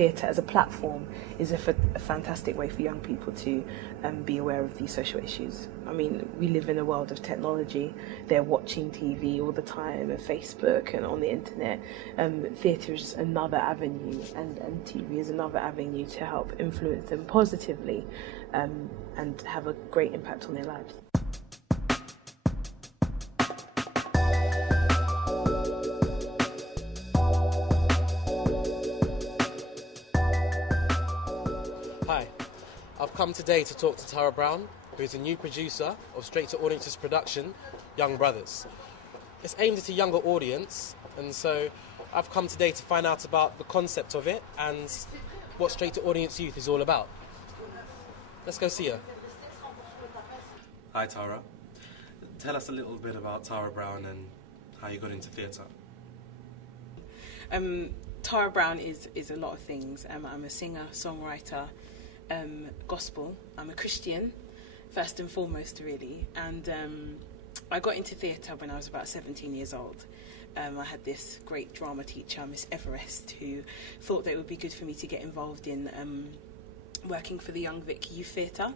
theatre as a platform is a fantastic way for young people to be aware of these social issues. I mean, we live in a world of technology. They're watching TV all the time, and Facebook and on the internet. Theatre is another avenue, and TV is another avenue to help influence them positively and have a great impact on their lives. Hi, I've come today to talk to Tara Brown, who is a new producer of Straight to Audience's production, Young Brothers. It's aimed at a younger audience, and so I've come today to find out about the concept of it and what Straight to Audience Youth is all about. Let's go see her. Hi Tara. Tell us a little bit about Tara Brown and how you got into theatre. Tara Brown is a lot of things. I'm a singer, songwriter, gospel. I'm a Christian, first and foremost, really. And I got into theatre when I was about 17 years old. I had this great drama teacher, Miss Everest, who thought that it would be good for me to get involved in working for the Young Vic Youth Theatre.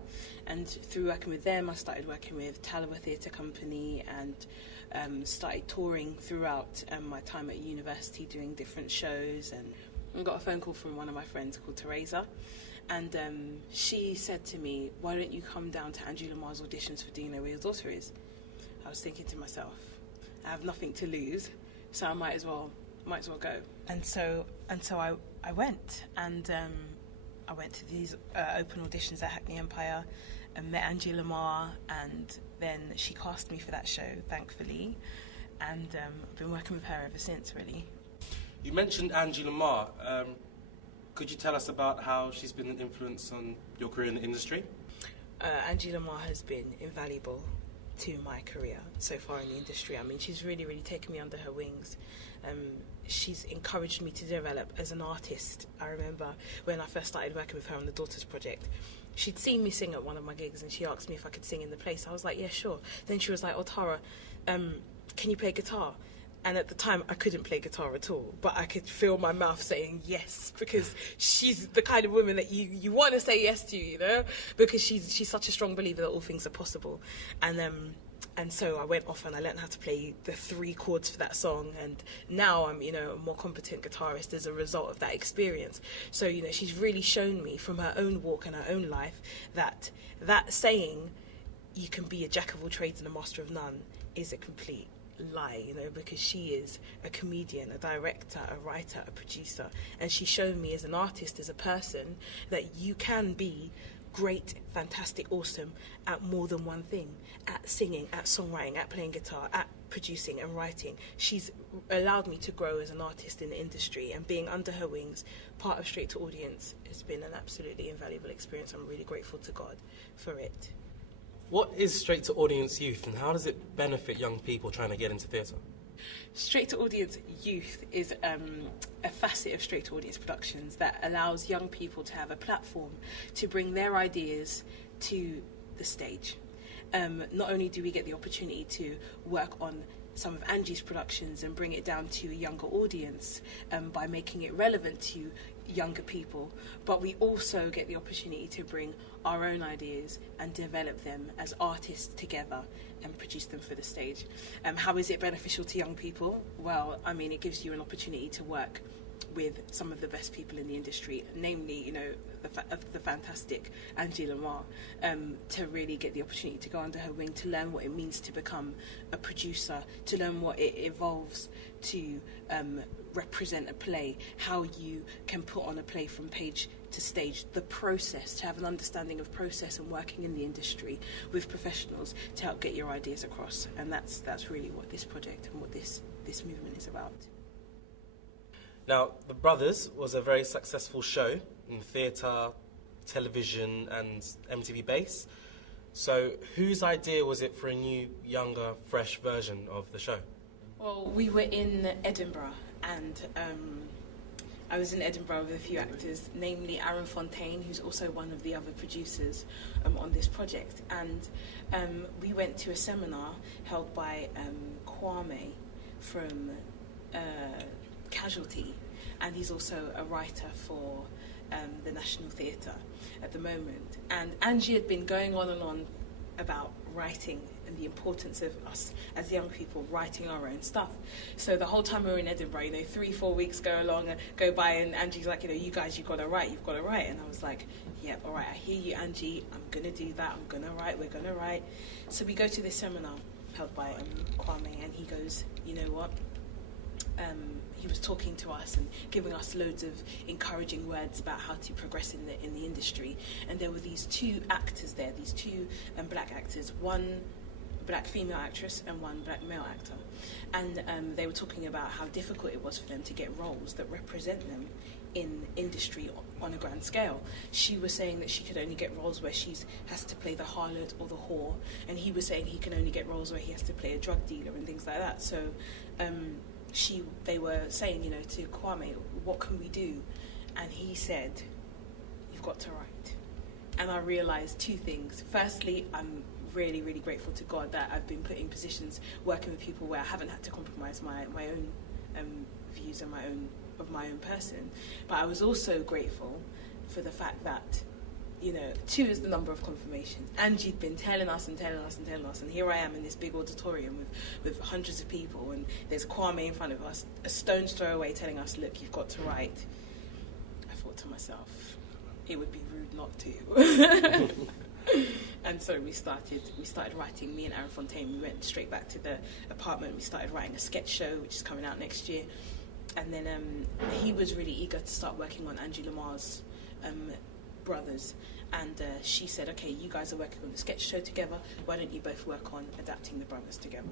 And through working with them, I started working with Talawa Theatre Company and started touring throughout my time at university, doing different shows. And I got a phone call from one of my friends called Teresa. And she said to me, why don't you come down to Angie Lamar's auditions for Do You Know Where Your Daughter Is? I was thinking to myself, I have nothing to lose, so I might as well go. And so I went, and I went to these open auditions at Hackney Empire and met Angie Lamar, and then she cast me for that show, thankfully, and I've been working with her ever since, really. You mentioned Angie Lamar. Could you tell us about how she's been an influence on your career in the industry? Angie Lamar has been invaluable to my career so far in the industry. I mean, she's really, really taken me under her wings. She's encouraged me to develop as an artist. I remember when I first started working with her on the Daughters Project, she'd seen me sing at one of my gigs and she asked me if I could sing in the place. I was like, yeah, sure. Then she was like, oh, Tara, can you play guitar? And at the time, I couldn't play guitar at all, but I could feel my mouth saying yes, because she's the kind of woman that you want to say yes to, you know, because she's such a strong believer that all things are possible. And so I went off and I learned how to play the 3 chords for that song, and now I'm, you know, a more competent guitarist as a result of that experience. So, you know, she's really shown me from her own walk and her own life that saying you can be a jack of all trades and a master of none is a complete lie, you know, because she is a comedian, a director, a writer, a producer, and she's shown me as an artist, as a person, that you can be great, fantastic, awesome at more than one thing, at singing, at songwriting, at playing guitar, at producing and writing. She's allowed me to grow as an artist in the industry, and being under her wings, part of Straight to Audience, has been an absolutely invaluable experience. I'm really grateful to God for it. What is Straight to Audience Youth, and how does it benefit young people trying to get into theatre? Straight to Audience Youth is a facet of Straight to Audience Productions that allows young people to have a platform to bring their ideas to the stage. Not only do we get the opportunity to work on some of Angie's productions and bring it down to a younger audience by making it relevant to younger people, but we also get the opportunity to bring our own ideas and develop them as artists together and produce them for the stage. How is it beneficial to young people? Well, I mean, it gives you an opportunity to work with some of the best people in the industry, namely, you know, the fantastic Angie Lamar, to really get the opportunity to go under her wing, to learn what it means to become a producer, to learn what it involves to represent a play, how you can put on a play from page to stage, the process, to have an understanding of process and working in the industry with professionals to help get your ideas across. And that's really what this project and what this movement is about. Now, The Brothers was a very successful show in theatre, television and MTV Base. So whose idea was it for a new, younger, fresh version of the show? Well, we were in Edinburgh, and I was in Edinburgh with a few actors, namely Aaron Fontaine, who's also one of the other producers on this project. And we went to a seminar held by Kwame from Casualty, and he's also a writer for the National Theatre at the moment. And Angie had been going on and on about writing and the importance of us as young people writing our own stuff. So the whole time we were in Edinburgh, 3-4 weeks go by, and Angie's like, you guys, you've got to write. And I was like, yeah, all right, I hear you, Angie, I'm going to do that, I'm going to write, we're going to write. So we go to this seminar held by Kwame, and he goes, you know what? He was talking to us and giving us loads of encouraging words about how to progress in the industry. And there were these two actors there, these two black actors, one black female actress and one black male actor. And they were talking about how difficult it was for them to get roles that represent them in industry on a grand scale. She was saying that she could only get roles where she has to play the harlot or the whore, and he was saying he can only get roles where he has to play a drug dealer and things like that. So they were saying, to Kwame, what can we do? And he said, you've got to write. And I realised two things. Firstly, I'm really, really grateful to God that I've been put in positions working with people where I haven't had to compromise my own views and my own person. But I was also grateful for the fact that, 2 is the number of confirmation. Angie'd been telling us, and here I am in this big auditorium with hundreds of people, and there's Kwame in front of us, a stone's throw away, telling us, look, you've got to write. I thought to myself, it would be rude not to. And so we started writing. Me and Aaron Fontaine, we went straight back to the apartment. We started writing a sketch show, which is coming out next year. And then he was really eager to start working on Angie Lamar's brothers. And she said, okay, you guys are working on the sketch show together. Why don't you both work on adapting the brothers together?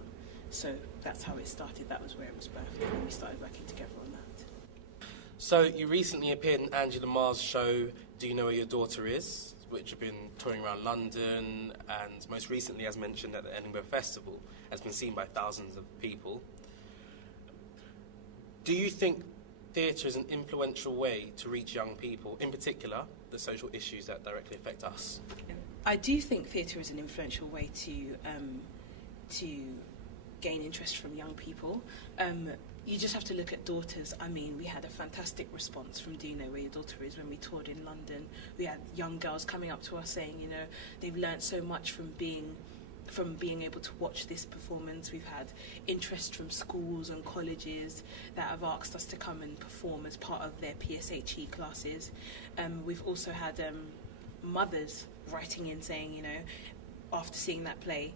So that's how it started. That was where it was birthed. And we started working together on that. So you recently appeared in Angie Lamar's show, Do You Know Where Your Daughter Is?, which have been touring around London, and most recently, as mentioned, at the Edinburgh Festival, has been seen by thousands of people. Do you think theatre is an influential way to reach young people, in particular, the social issues that directly affect us? I do think theatre is an influential way to gain interest from young people. You just have to look at Daughters. I mean, we had a fantastic response from Do You Know Where Your Daughter Is when we toured in London. We had young girls coming up to us saying, they've learnt so much from being able to watch this performance. We've had interest from schools and colleges that have asked us to come and perform as part of their PSHE classes. We've also had mothers writing in saying, after seeing that play,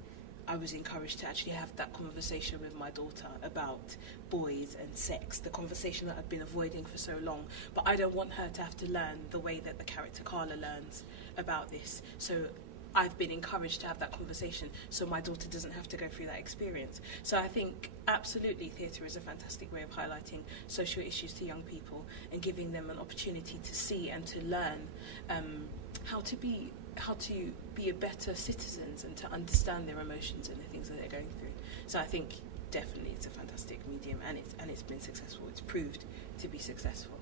I was encouraged to actually have that conversation with my daughter about boys and sex, the conversation that I've been avoiding for so long. But I don't want her to have to learn the way that the character Carla learns about this. So I've been encouraged to have that conversation so my daughter doesn't have to go through that experience. So I think absolutely theatre is a fantastic way of highlighting social issues to young people and giving them an opportunity to see and to learn how to be a better citizens and to understand their emotions and the things that they're going through. So I think definitely it's a fantastic medium, and it's been successful. It's proved to be successful.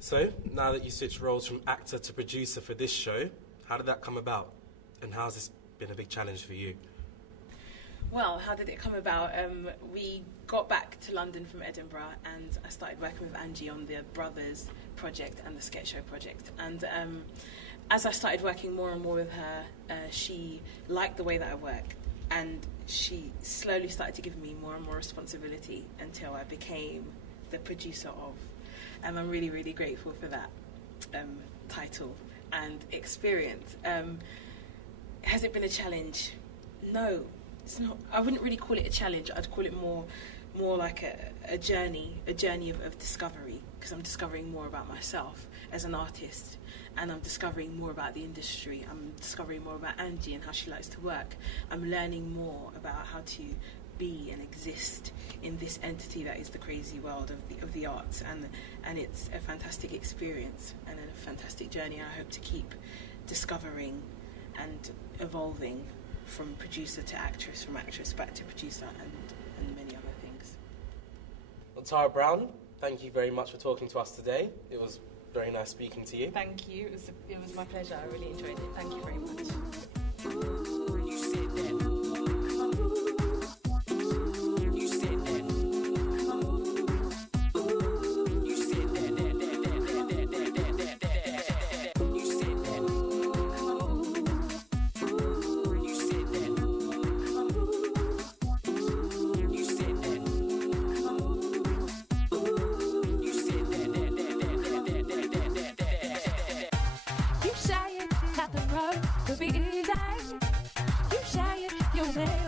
So, now that you switched roles from actor to producer for this show, how did that come about? And how has this been a big challenge for you? Well, how did it come about? We got back to London from Edinburgh, and I started working with Angie on the Brothers project and the sketch show project. And as I started working more and more with her, she liked the way that I work, and she slowly started to give me more and more responsibility until I became the producer of. And I'm really, really grateful for that title and experience. Has it been a challenge? No, it's not. I wouldn't really call it a challenge. I'd call it more like a journey of discovery, because I'm discovering more about myself as an artist, and I'm discovering more about the industry. I'm discovering more about Angie and how she likes to work. I'm learning more about how to be and exist in this entity that is the crazy world of the arts, and it's a fantastic experience and a fantastic journey. I hope to keep discovering and evolving from producer to actress, from actress back to producer, and many other things. Well, Tara Brown, thank you very much for talking to us today. It was very nice speaking to you. Thank you. It was my pleasure. I really enjoyed it. Thank you very much. You said that. road could be easy. You say it, you say